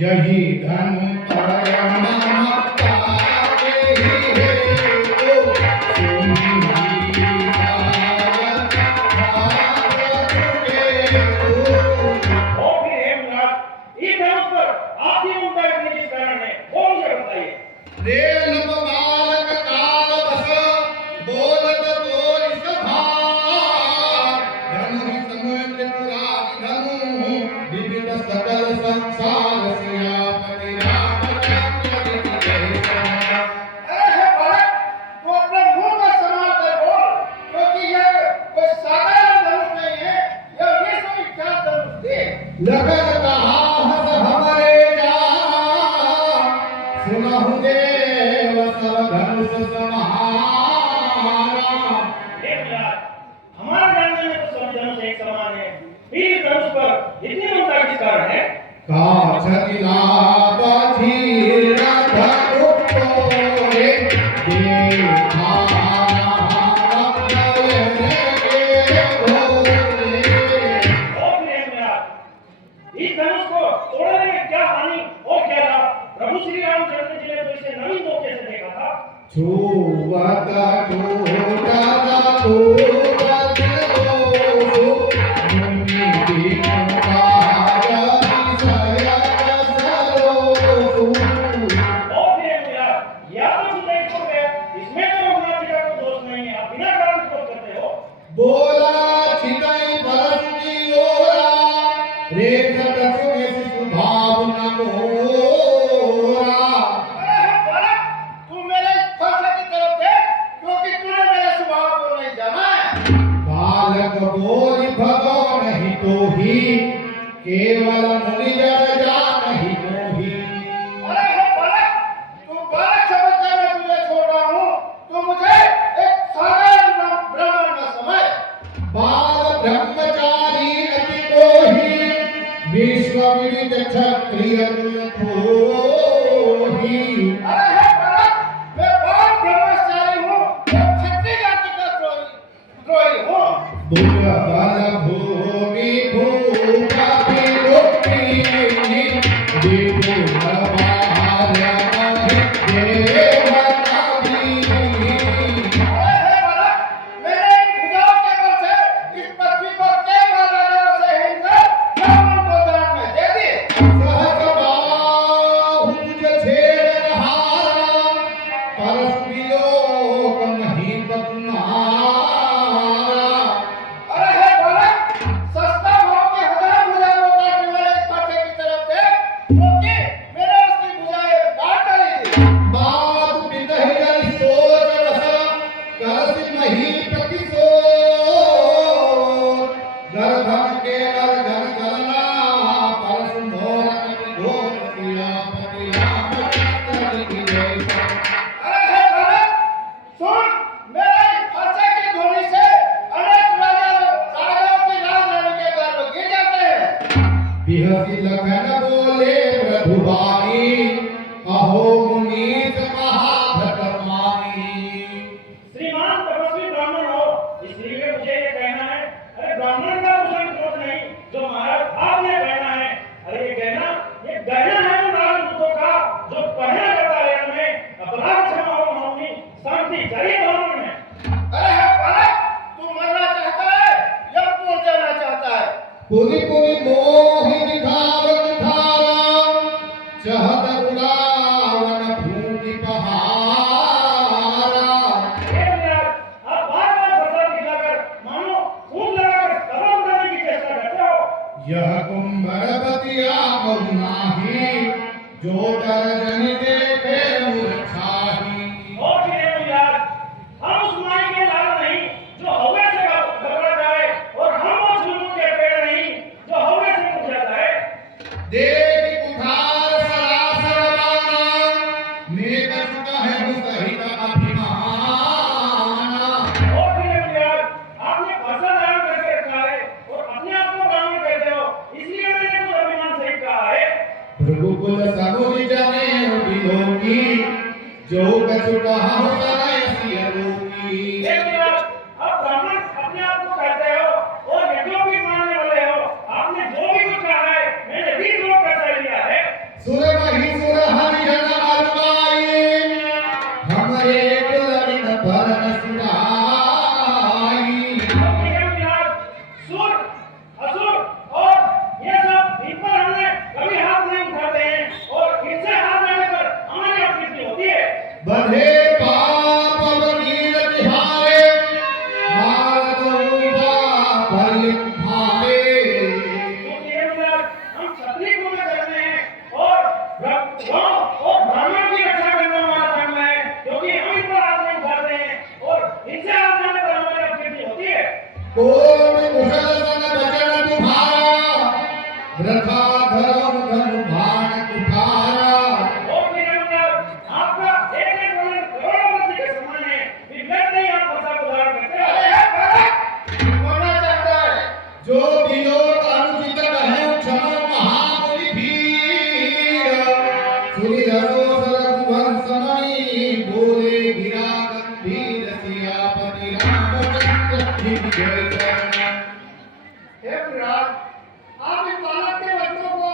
यही धन परम पावे है तो सुनी भारत और फिर हेमराज ये धर्म पर आपकी मुद्दा करने किस कारण है वो मुझे बताइए। रेल बालक काल बस बोलत तोरि सभार धनु ही समझ पुराण धनु विविध सकल संसार सियापति रामचंद्र की जय। अरे हे बालक तू अपने मुंह का संभाल कर बोल क्योंकि यह कोई साधारण धनुष नहीं है यह विश्वविख्यात धनुष है। लगन कहा हस हमरे जान सुनहु देव सब धनुष समारा। हेमराज हमारे जानने में तो सब धनुष एक समान है फिर धनुष पर इतनी ममता किस कारण है। काछति लाभ धीर धनुपोरे देखा राम नयन भोरे। और फिर हेमराज इस धनुष को तोड़ने में क्या हानि और क्या लाभ प्रभु श्री रामचंद्र जी ने तो इसे नवीन दो कैसे देखा था। छुवत टूटत फूटत दोषु मुनि दीन कारति सयत सरोषु। और फिर हेमराज या तो सुनने को है इसमें तो रघुनाथ जी का कोई दोष नहीं है आप बिना कारण क्रोध करते हो। बोला चितई परस की ओरा रेखत सुने सुभाव न मोरा। अरे हे बालक तू मेरे फलसे की तरफ देख क्योंकि तूने मेरे स्वभाव को नहीं जाना है। बालक बोल भगो नहीं तो ही केवल मुनि जन जान ही मोही। अरे हे बालक तू बालक समझकर मैं तुझे छोड़ रहा हूँ तू मुझे एक साधारण ब्राह्मण न समझ। बाल ब्रह्मचारी अति कोहि विश्व विविध क्षत्रिय कुल खोही। अरे हे बालक मैं बाल ब्रह्मचारी हूँ और क्षत्रिय जाति का द्रोही हूँ। भुज बल भूमि भूखा विमुक्ति विपुल बाल देवतावी। अरे हे बालक मेरे इन भुजाओं के बल से इस पृथ्वी को केवल राजाओं से हिंसा ब्राह्मण को दान में दे दी। सहस बाहुज छेड़ हारा परस विलोक नहीं तुम्हारा। अरे हे बालक सस्ता भाव के हजार भुजाओं काटने वाले इस पासे की तरफ देख क्योंकि मैंने उसकी भुजाएं काट डाली थी। बात बितहि जल सोच रस करसि मही प्रति सोच। गर्धन के गर्धन गलना परस मोर अति घोर सियापति रामचंद्र की जय। अरे हे बालक सुन मेरे इस फरसे की ध्वनि से अनेक राजाओं की राजधानी के गर्भ गिर जाते हैं। बिहसी लखन बोले मृदुबानी अहो मुनीत महाभट मानी। श्रीमान तपस्वी ब्राह्मण हो इसलिए मुझे ये कहना है। अरे ब्राह्मण का मुझे क्रोध नहीं जो महाराज आपने कहना है। अरे ये गहना है उन राजदूतों का जो पहना जाता है हमें अपराध क्षमा हो मौनी शांति चाहिए ब्राह्मण में। अरे हे बालक तू मरना चाहता है या पूर्ण जाना चाहता है। पुनि पुनि मोहि दिखावन धारा चहत उड़ावन फूटि पहारा। आप बार-बार फसाद दिखाकर मानो फूल लगाकर तबाह करने की चेष्टा करते हो। यह कुंभरवती आगम नाही जो तरजन देखे मूर्छाही। और फिर हेमराज हम उस माई के लाल नहीं जो हवा से घबरा जाए और हम वो झुलू के पेड़ नहीं जो हवा से उड़ जाता है। देख कुठार सरासर बाना नेक चुका है सहित अभिमाना। और फिर हेमराज आपने फसा धारण करके रखा है और अपने आप को ब्राह्मण कहते हो इसलिए मैंने कुछ अभिमान सहित कहा है। भृगुकुल समुनि जने विलोकी जो कछुटा होता सिय रोकी। हेमराज आप ब्राह्मण अपने आप को कहते हो और यज्ञों भी मानने वाले हो। आपने जो भी कुछ कहा है मैंने 20 लोग कर लिया है। सुर महिषुर हरिजन अरुआई हमरे कुलरिन भरन सुनाई। सुर असुर और ये सब इन पर हमने कभी हाथ नहीं उठाते हैं और इनसे हाथ लगाने पर हमारी अपनी होती है। बधे पाप बगीर तिहारे मारदूबा भरियम भारे। हम क्षत्रिय को में करते हैं और ब्राह्मण की रक्षा करने वाला धर्म है, क्योंकि हम इन पर हाथ नहीं उठाते हैं और इनसे हाथ लगाने पर हमारी अपनी होती है। कोन कुशल सन बचन तुम्हारा वृथा धर्म धन भान कुठारा। और मेरे मतलब आपका एक वचन करोड़ों वर्ष के समान है, फिर मैं नहीं आप भाषा को धारण करते हैं। होना चाहता है जो विलोक अनुचित कहे क्षमा महामुनि धीर। सुनि रसो रघुवंश मणि बोले गिरा गंभीर सियापति रामचंद्र की जय शरण। हे विराट, आप इन बालक के बच्चों को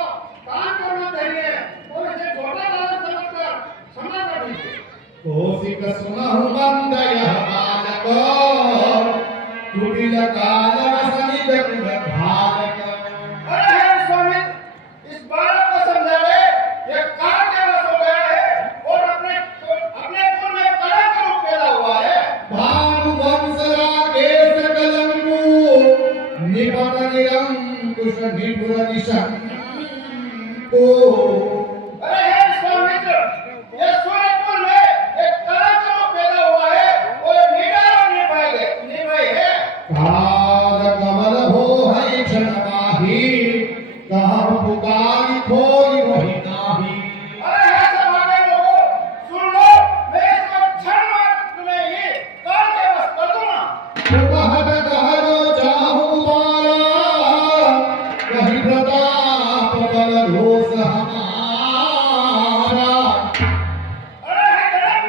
दान करना चाहिए और इसे छोटा बालक समझकर क्षमा कर दीजिए। कौशिक सुनहु मंद यह बालक कुटिल काल वसनि जगुर भालक। अरे हे स्वामी, इस बालक को समझावे, ये काल के वश हो गया है और अपने कुल में कलंक रूप पैदा हुआ है। भानु वंश राकेश कलंकु निपट निरंकुश निपुर निशंको। अरे हे स्वामित्र, ये सूर्य कुल में एक कलंक रूप पैदा हुआ है और निडर और निर्भय है। काल कमल हो है क्षण माही कहु पुकारि खोई वही नाही। अरे हे सभा के लोगों, सुन लो, मैं इसको क्षण मात्र में ही काल के वश कर दूंगा। कहत कहरो चाहु बारा कहि प्रताप बल रोष हमारा। अरे हे गणक,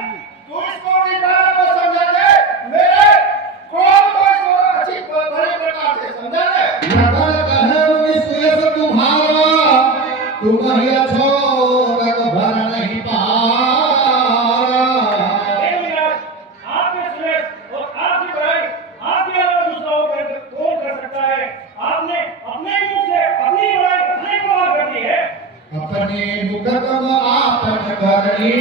तू इसको इस बात को समझा दे, मेरे क्रोध को इसको अच्छी भली प्रकार से समझा दे। लगन कहु विश्वेश तुम्हारा तुम ही अछोरक भर नहीं पारा। हे विराट, आपके सुरेश और आपकी बड़ाई आपके अलावा दूसरा और कौन कर सकता है? आपने अपने मुख से अपनी बड़ाई अनेकों बार कर दी है। अपने मुकदम आपन करनी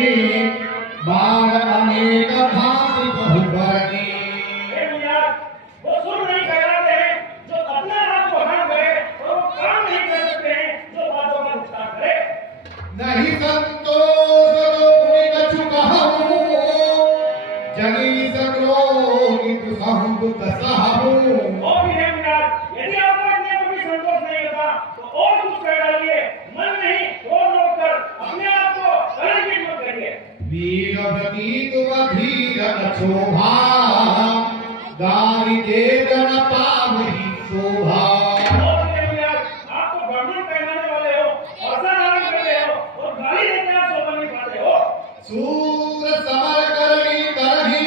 बार अनेक भांति बहु भरनी। हे विराट, वो सुर नहीं कहलाते हैं जो अपने आप को हर गए और वो काम नहीं कर सकते हैं जो बातों का नुकसान करे। नहीं संतोष तो पुनि कछु कहूँ जनी सरोगी दुसहु दुख सहु। और भी है विराट, यदि आपको इतने पर भी संतोष नहीं होता तो और कुछ कर डालिए, मन नहीं क्रोध रोक कर अपने आप को कलंकित मत करिए। वीर प्रति तुम धीर शोभा गारी दे गण पावही शोभा। और भी है विराट, आप तो ब्राह्मण कहलाने वाले हो, औसा धारण करते हो और गाली देते आप शोभा नहीं पाते हो। सूर समर करनी करही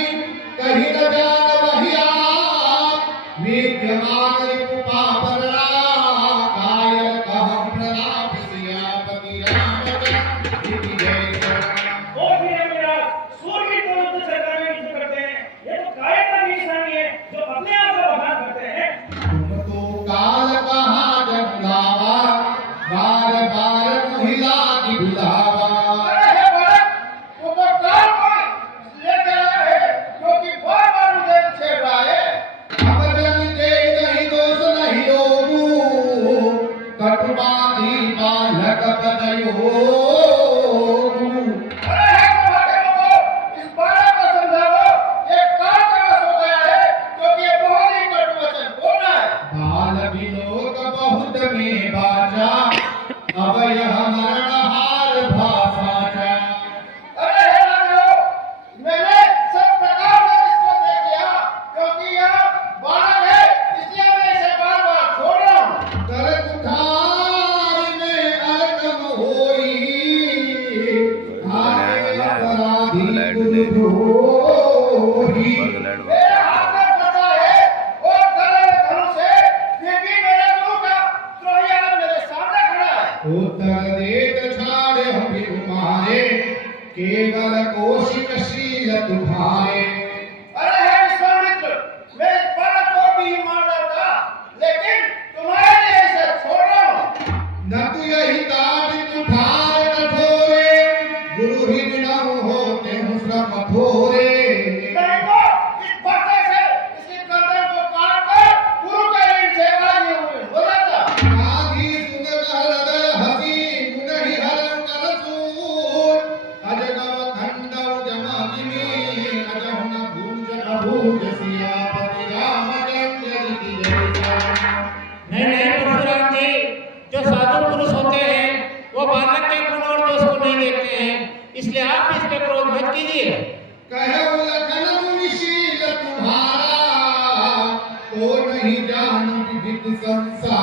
कही न जान वही आप विद्यमान रिपु पापरा कायल कहम प्रताप सियापति रामचंद्र की जय शरण। और भी है विराट, सूर भी तो युद्ध क्षेत्र में युद्ध करते हैं, ये तो कायरता की निशानी है जो अपने आप का बखान करते हैं। तुम तो काल कहा जन लावा बार बार महिला की बुलावा। अरे हे बालक, तू तो काल को लेकर आया है, क्योंकि बार-बार मुझे छेड़ रहा है। अब जन दे नहीं दोष नहीं लोगू कटुबादी बालक बदयो। अरे हे सभा के लोगों, इस बालक को समझाओ, ये काल के वश हो गया है, क्योंकि ये बहुत ही कटु वचन बोल रहा है। बाल विलोक बहुत में बाजा अब यह मरण हार भा केवल कौशिक शील तुम्हारे। अरे हे विश्वामित्र, मैं इस बालक को भी मार डालता, लेकिन तुम्हारे लिए इसे छोड़ रहा हूँ। न तु यही काटित उठाए कठोरे, गुरु ही विनऊ होते हूँ श्रम थोरे। नहीं तो इस बच्चे से इसकी गर्दन को काट कर गुरु के ऋण से राजी हो जाता। आधी सुन कर हृदय हसी, गुण ही हरण कर सूर। अजगव खंडव जमा जिमी, अजहु न भूज अभूज सियापति रामचंद्र जी की जय। नहीं परशुराम जी, जो साधु पुरुष होते हैं वो बालक के गुण और दोष को नहीं देखते हैं, इसलिए आप इस पे क्रोध मत कीजिए। कहु लखन मुनिशील तुम्हारा, तो नहीं जानत विधि संसार।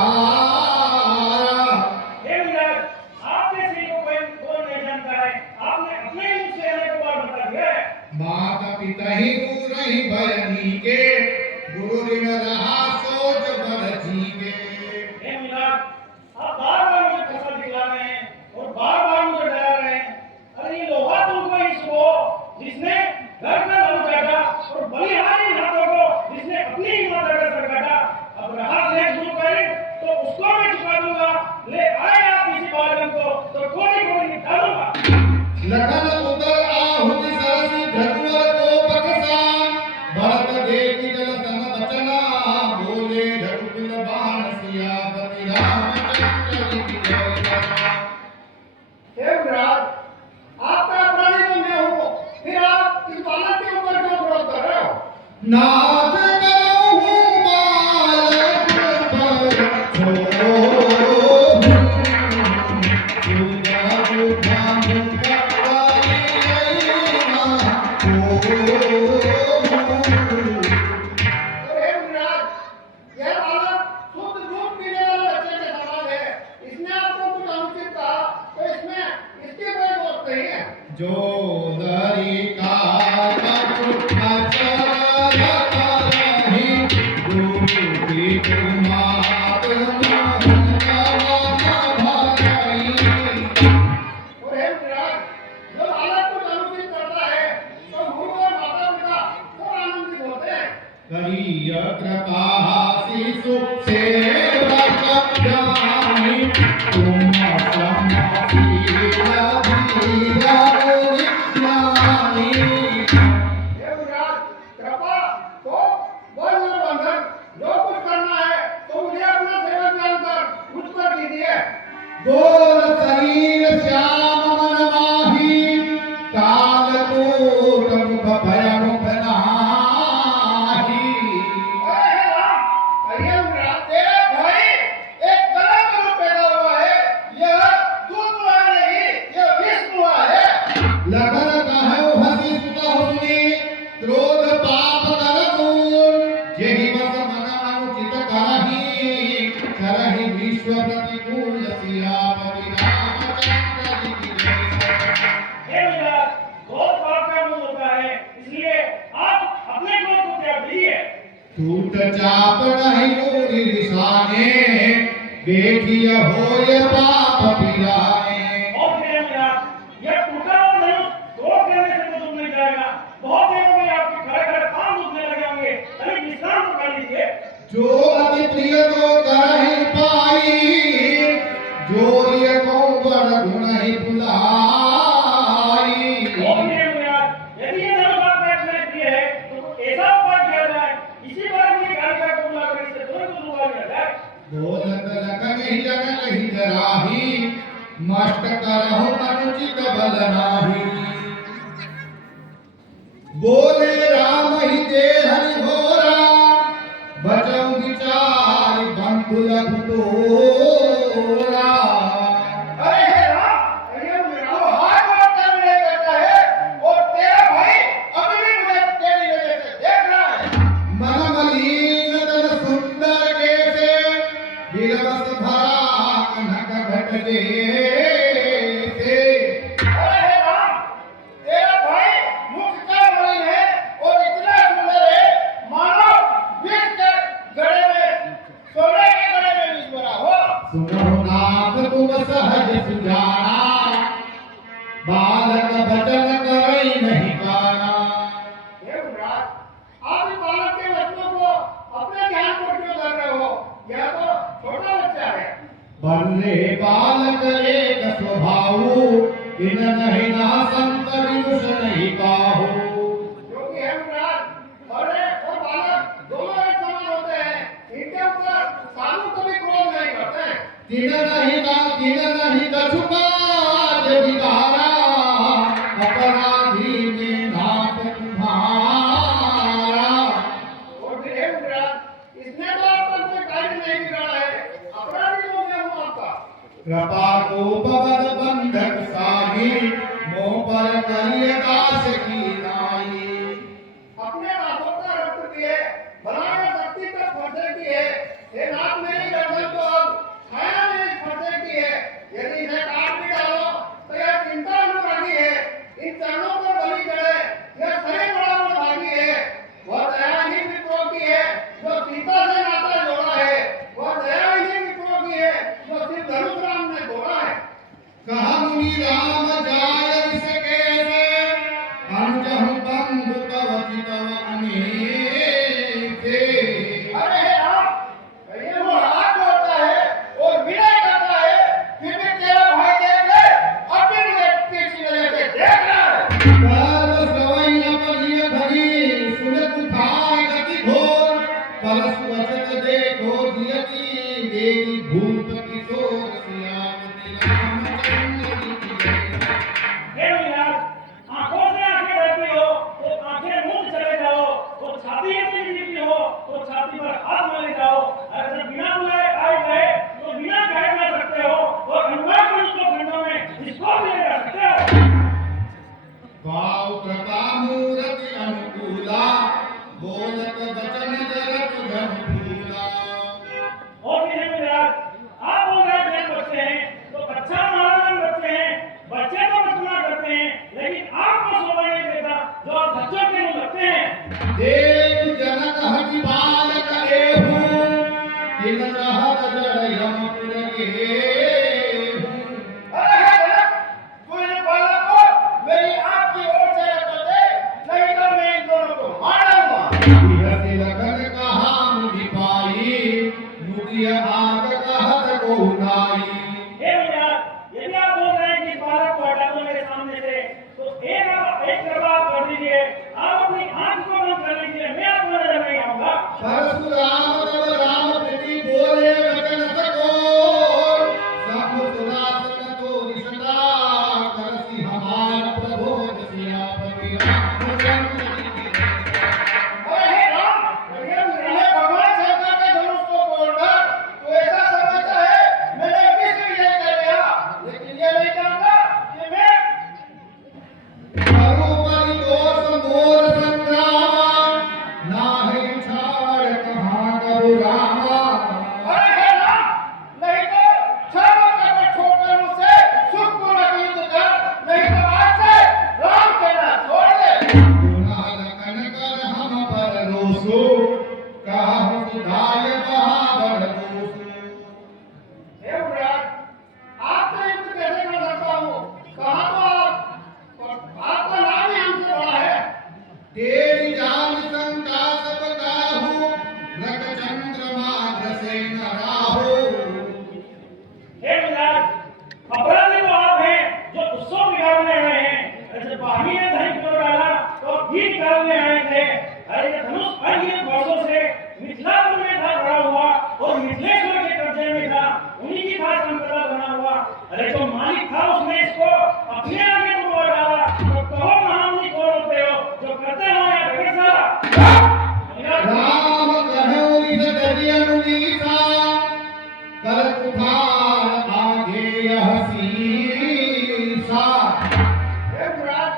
हे विराट, आपके श्री को कोई कौन नहीं जानता है, आपने अपने मुख से अनेक बार बता दिया है। माता पिता ही गुरु रही भयनी के, गुरु ऋण रहा सोच बर जीगे। हे विराट, आप बार-बार मुझे फसल दिखला रहे हैं और बार-बार मुझे डरा रहे हैं। अरे ये लोहा तुमको इसको जिसने घर का लहू चाटा और बलिहारी हाथों को जिसने अपनी ही माता का सर काटा, अब रहा से शुरू करें तो उसको मैं चुका दूंगा। ले आए आप किसी बालकन को तो कोड़ी-कोड़ी निकालूंगा। लखन उतर आहुति सरसी ढकुवर को पकसान, भरत देख जल तन बचना, बोले ढकुल बाण सियापति रामचंद्र जी की जय। हे विराट, आपका अपराधी तो मैं हूँ, फिर आप इस बालक के ऊपर क्यों क्रोध कर रहे हो? नाथ करहु बालक पर छोड़, सुजा बुझा मुकद्दरी अइना हो। हे विराट, यह बालक शुद्ध दूध पीने वाले बच्चे के समान है। इसने आपको कुछ अनुचित कहा तो इसमें इसकी कोई दोष नहीं है। जो दरी का चुट्टा चला करही, गुरु की कुमार मोहन भरई। और हे विराट, जब बालक कुछ अनुचित करता है तो गुरु और माता पिता खूब आनंदित होते हैं। करिय कृपा शिशु सेवक जानी, तुम समाशील धीर ज्ञानी। हे विराट, कृपा तो बल और बंधन, जो कुछ करना है तो मुझे अपना सेवक जानकर मुझ पर कीजिए। गोर शरीर श्याम मन माही, कालकूट मुख भयमुख नाही। अरे हे राम, कहिए विराट, तेरा भाई एक कला का रूप पैदा हुआ है। यह दूध कुआं नहीं, यह विष कुआं है। लगन कहु हसी सुत हुनी, क्रोध पाप कर दूर। जेहि बस मन अनुचित करही, करहि विश्व प्रतिकूल सियापति रामचंद्र जी की जय। हे विराट, बहुत पाप का मुंह होता है, इसलिए आप अपने क्रोध को त्याग दीजिए। टूट चाप नहीं मूरी रिसाने, बेटिया होय पाप पिराने। और फिर हे विराट, यह टूटा हुआ धनुष क्रोध करने से तो दूर नहीं जाएगा। बहुत देर में आपके खड़े-खड़े पांव दुखने लगे होंगे, अरे विश्राम तो कर लीजिए। जो अति प्रिय तो करहि पाई, जोरिय को बड़ गुण ही भुलाई। और फिर हे विराट, यदि ये धनुष आपका इतना प्रिय है तो ऐसा उपाय किया जाए, इसी बार मुझे कालिका को बुलाकर इससे तुरंत दूर किया जाए। बोलत लखन ही जन कहि डराही, मस्त करहु अनुचित बल नाही। बोले राम ही दे हरि घोरा, बचऊ विचार बंधु लघु तोरा। अरे हे राम, कहिए विराट, वो हाथ जोड़कर विनय करता है और तेरा भाई अभी भी मुझे तेरी नजर से देख रहा है। मन मलिन तन सुंदर कैसे, दिलवस भरा कनक घट जैसे। अरे हे राम, तेरा भाई मुख का मलिन है और इतना सुंदर है, मानो विष के गड़े में, सोने के गड़े में विष भरा हो। सुनो नाथ तुम सहज सुजाना, बालक बचन पूरे बालक एक स्वभाव इन नहीं ना संत विदुष नहीं काहू। क्योंकि है महाराज, बड़े और बालक दोनों एक समान होते हैं, इनके ऊपर साधु कभी क्रोध नहीं करते हैं। तिन नहीं का छुपा विकारा अपराधी में नाथ तुम्हारा। और फिर है महाराज, इसने तो आपका कोई कार्य नहीं बिगाड़ा है, अपराधी तो मैं हूँ आपका। कृपा को पवन बंधक साही मोह पर करिय दास की नाई। अपने दासों का रक्त पिए, बनाए शक्ति पर फंसे की है, हे नाथ मेरी गर्दन को अब छाया में फंसे की है। यदि इसे काट भी डालो तो यह चिंता अनुरागी है, इन चरणों पर बलि चढ़े यह सही बड़ा भागी है। वह दया ही मित्रों की है जो सीता से नाता जोड़ा है, वह दया ही मित्रों की है जो सिर्फ धनुष राम ने तोड़ा है। कहा मुनि राम जाय विष कैसे अनुजहु बंधु कवचित अनेके। अरे हे राम, ये वो हाथ जोड़ता है और विनय करता है, फिर भी तेरा भाई देख ले, अपनी तीसरी नजर से देख रहा है। कर्म सवई अपरिय धरी सुनत उठाय गति घोर परस वचन देखो जियति देवी भूप किशोर सियावती रामचंद्र जी की जय। हे महाराज, आंखों से आंखें डरती हो तो आंखें मूंद चले जाओ, तो छाती अपनी जीती हो तो छाती पर हाथ मारे जाओ। अगर जब बिना बुलाए आए गए तो बिना कहे जा सकते हो, और अनुराग पुरुष को खंडों में इसको भी ले जा सकते हो। भाव कृपा मूर्ति अनुकूला बोलत वचन जरत घन फूला। और भी है महाराज, आप बोल रहे हैं बच्चे हैं तो अच्छा महाराज बच्चे हैं, बच्चे तो बचपना करते हैं, लेकिन आपको शोभा नहीं देता जो आप बच्चों के मुंह लगते हैं। देव जनक हठि बालक एहू किन चाहत जड़ यमपुर गेहूं। अरे हे जनक, तू इन बालक को मेरी आंख की ओर से रख दे, नहीं तो मैं इन दोनों को मार डालूंगा। बिहति लखन कहा मुनि पाई मुदिय आग कहत को नाई। हे महाराज, यदि आप बोल रहे हैं कि इस बालक को हटा दो मेरे सामने से, तो एक कृपा आप कर दीजिए, आप अपनी आंख को बंद कर लीजिए, मैं आपको नजर नहीं आऊंगा। परशुराम तब राम प्रीति बोले वचन सकोर सब सुरासन तो रिश्ता करसी हमार प्रबोध सियापति रामचंद्र जी की जय। अरे हे राम, ये भगवान शंकर के धनुष को तोड़कर तू ऐसा समझता है मैंने विश्व विजय कर लिया, लेकिन ये नहीं जानता कि मैं करुपरि दोष मोर संग्राम नाहि छाड़ कहाँ करु रामा। अरे हे राम, नहीं तो छाड़ो कर छोड़कर मुझसे सुखपूर्वक युद्ध कर, नहीं तो आज से राम कहना छोड़ दे। गुना लखन कर हम पर रोसो कहु सुधाय बहाबर दोषो। हे महाराज, आपसे युद्ध कैसे कर सकता हूँ? कहा तो आपका नाम ही हमसे बड़ा है। तेरी जान शंका सब काहू रग चंद्रमा ग्रसे न राहु। हे महाराज, अपराधी तो आप हैं जो उत्सव बिगाड़ने आए हैं। अरे जब बाही ने धन को डाला तो भी निकालने आए थे। अरे ये धनुष अनगिनत वर्षों से मिथिलापुर में था पड़ा हुआ और मिथिलेश्वर के कब्जे में था, उन्हीं की था संपदा बना हुआ। अरे जो मालिक था उसने इसको अपने आगे डुबा डाला, तो कहो महामनी कौन होते हो जो करते हो या बिगड़ सारा। राम कहो निज दरियनुलीसा कर कुठार आगे यह सीसा। हे महाराज,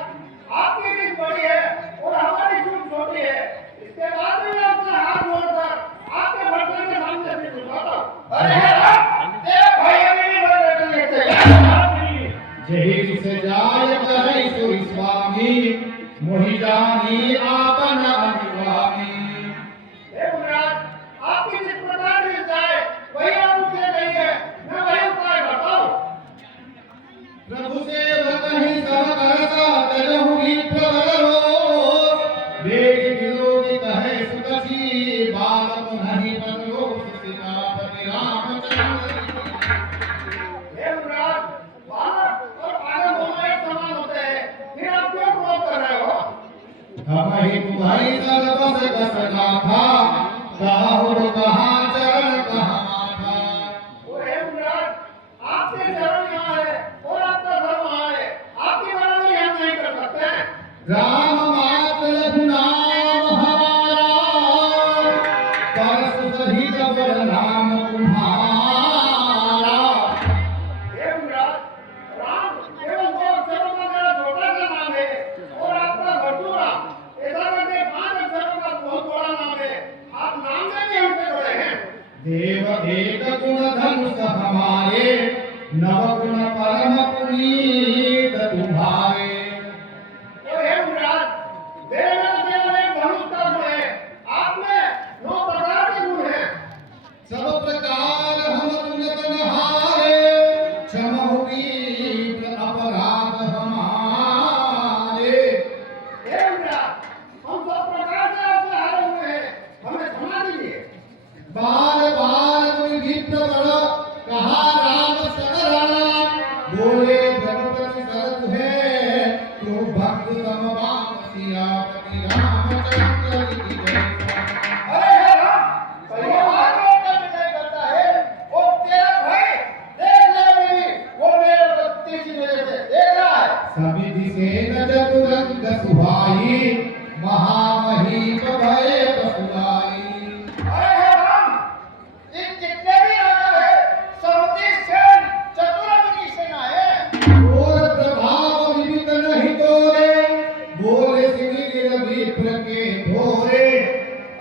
आपकी रीत बड़ी है और हमारी चूक छोटी है, इसके बाद भी मैं अपना हाथ जोड़कर आपके बर्तन के सामने से झुकाता हूँ। अरे हे राम, तेरा भाई अभी भी बड़े बर्तन लेते हैं। जही से जाय करै सुर स्वामी मोहि जानी आपन अनुगामी। हे महाराज, आपकी जिस प्रकार की जाए वही आप मुझसे कहिए, मैं वही उपाय करता हूँ। प्रभु सेवक ही सब करता तजहु ही प्रवरो बेग विरोधी कहे सुकसी बालक नहीं बनो सीतापति रामचंद्र जी की जय। हम ही तुम्हारी सर्वस कसना था, काहुर कहाँ चरण कहाँ माथा। और हे मुराद, आपके चरण यहाँ है और आपका धर्म वहाँ है, आपकी बराबरी हम नहीं कर सकते हैं। राम मात्र लघु नाम हमारा, परसु सहित बड़ नाम तुम्हारा। हे मुराद, राम केवल 2 अक्षरों का मेरा छोटा सा नाम है और आपका भट्टू राम ऐसा करके 5 अक्षरों का बहुत बड़ा नाम है। आप नाम में भी हमसे बड़े हैं। देव एक गुण धनुष हमारे, नव गुण परम पुनीत तुम्हारे। और हे मुराद, मेरे में तो केवल एक धनुष का गुण है, आप में 9 प्रकार के गुण हैं। सब प्रकार हम तुम नहारे, क्षमहु वीर अपराध हमारे। हे मुराद, हम सब प्रकार से आपसे हारे हुए हैं, हमें क्षमा दीजिए। बार बार कोई विप्र बड़ कहा राम सगरा, बोले रघुपति सरत है, तो भक्त समबाम सियापति रामचंद्र की जय। अरे हे राम, पहले बात होकर विजय करता है, वो तेरा भाई देख ले बीवी, वो मेरे भक्ति की वजह से देख रहा है। समिधि सेन चतुरंग सुहाई, महामहीप भय पसुलाई। अरे हे राम, इन जितने भी राजा है, समुद्री सेन चतुरंगी सेना है। और प्रभाव विदित नहीं तोरे, बोले सिर विप्र के भोरे।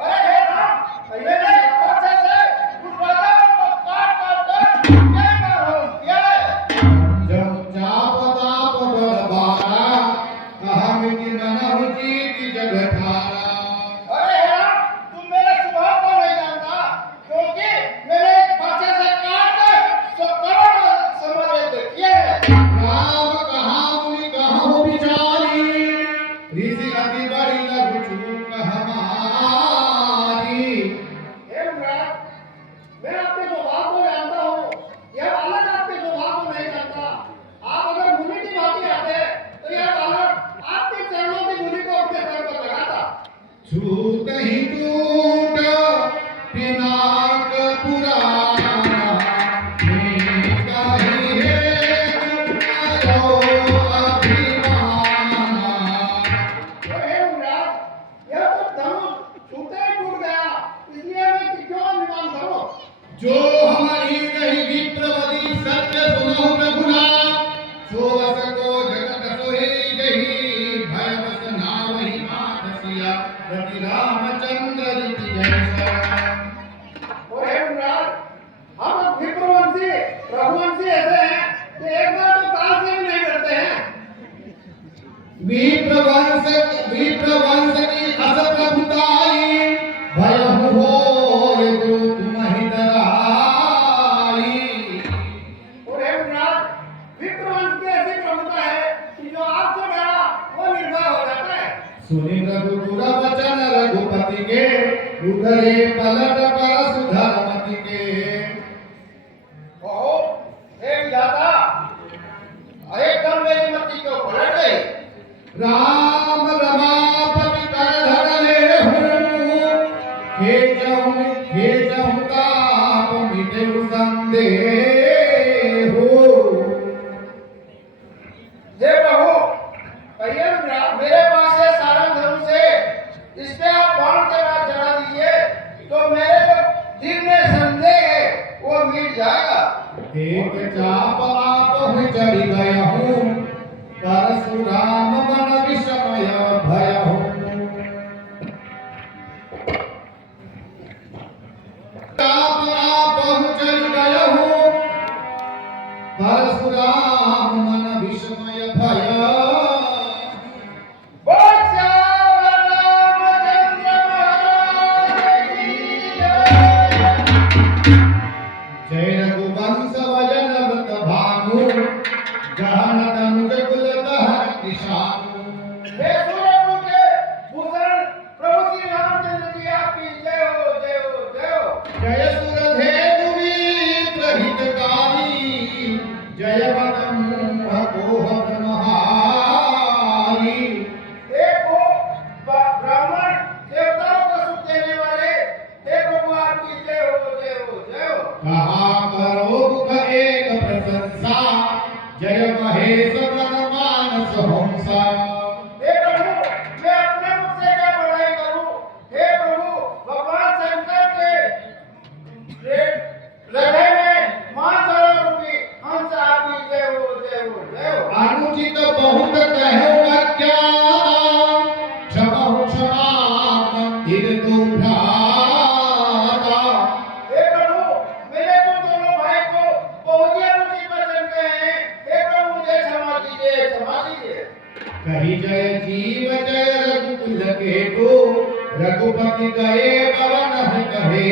अरे हे राम, मैंने कोसे से उस राजा को काट काट कर जय का हो किया है। जब चाप ताप बड़बारा, अहम की मनहु जीत जग ठारा। अरे हे राम, तुम मेरे स्वभाव को नहीं जानता, क्योंकि मैंने एक फांसे से काट कर 100 करोड़ समझ किए हैं। राम कहाँ मुनि कहाँ विचारी, ऋषि अति बड़ी लघु चूक हमारी। हे मुराद, मैं आपके स्वभाव को जानता हूँ, यह बालक आपके स्वभाव को नहीं जानता। आप अगर मुनि की भांति आते, तो यह बालक आपके चरणों की धूलि को अपने सर पर लगाता। छूत ही टूट पिनाक पुराना, नीका ही है तुम्हारो अभिमाना। और हे मुराद, यह तो धनुष छूते ही टूट गया, इसलिए मैं क्यों अभिमान करूं? जो हमारी नहीं विप्रवदी सत्य सुनहु रघुनाथ, सो अस को जगत सोहि जही, भय बस नावहि मात सिया, रति रामचंद्र जी जय। और हे मुराद, हम विप्रवंशी रघुवंशी ऐसे हैं कि एक बार तो काल से भी नहीं डरते हैं। विप्रवंश की अस प्रभुताई, भयहु होय जो तुम्हि डराई। और हे मुराद, विप्रवंश की ऐसी प्रभुता है कि जो आपसे डरा वो निर्भय हो जाता है। सुनि रघुकुर वचन रघुपति के, उधरे पलट पर सुधरमति के। कहो, हे विधाता, एकदम मेरी मति क्यों पलट गई? राम रमापति कर धर लेहु, खेचहु ताप मिटेउ संदेहु। हे प्रभु, कहिए मेरे पास है सारंग धनुष है, इस पे आप बाण चढ़ा दीजिए, तो मेरे जो दिल में संदेह है वो मिट जाएगा। एक चाप आप चढ़ गयहु, परशुराम मन विषमय भयहु। चाप आप चढ़ गयहु, परशुराम मन विषमय भय। बोल श्याम रामचंद्र महाराज की जय। जय रघुवंश वजन व्रत भानु, गहन तनुज कुल दहर किसान। परमहंसा। हे प्रभु, मैं अपने मुख से क्या बड़ाई करूं? हे प्रभु, भगवान शंकर के हृदय में मां रूपी हंस आपकी जय हो, जय हो, जय हो। अनुचित बहुत कहो अज्ञाता, क्षमहु क्षमा मंदिर तो भ्राता। हे प्रभु, मैंने तुम दोनों भाई को बहुत ही अनुचित वचन कहे हैं। हे प्रभु, मुझे क्षमा कीजिए, क्षमा कीजिए। कही जय जीव जय रघुकुल के तो, रघुपति गए पवन कहे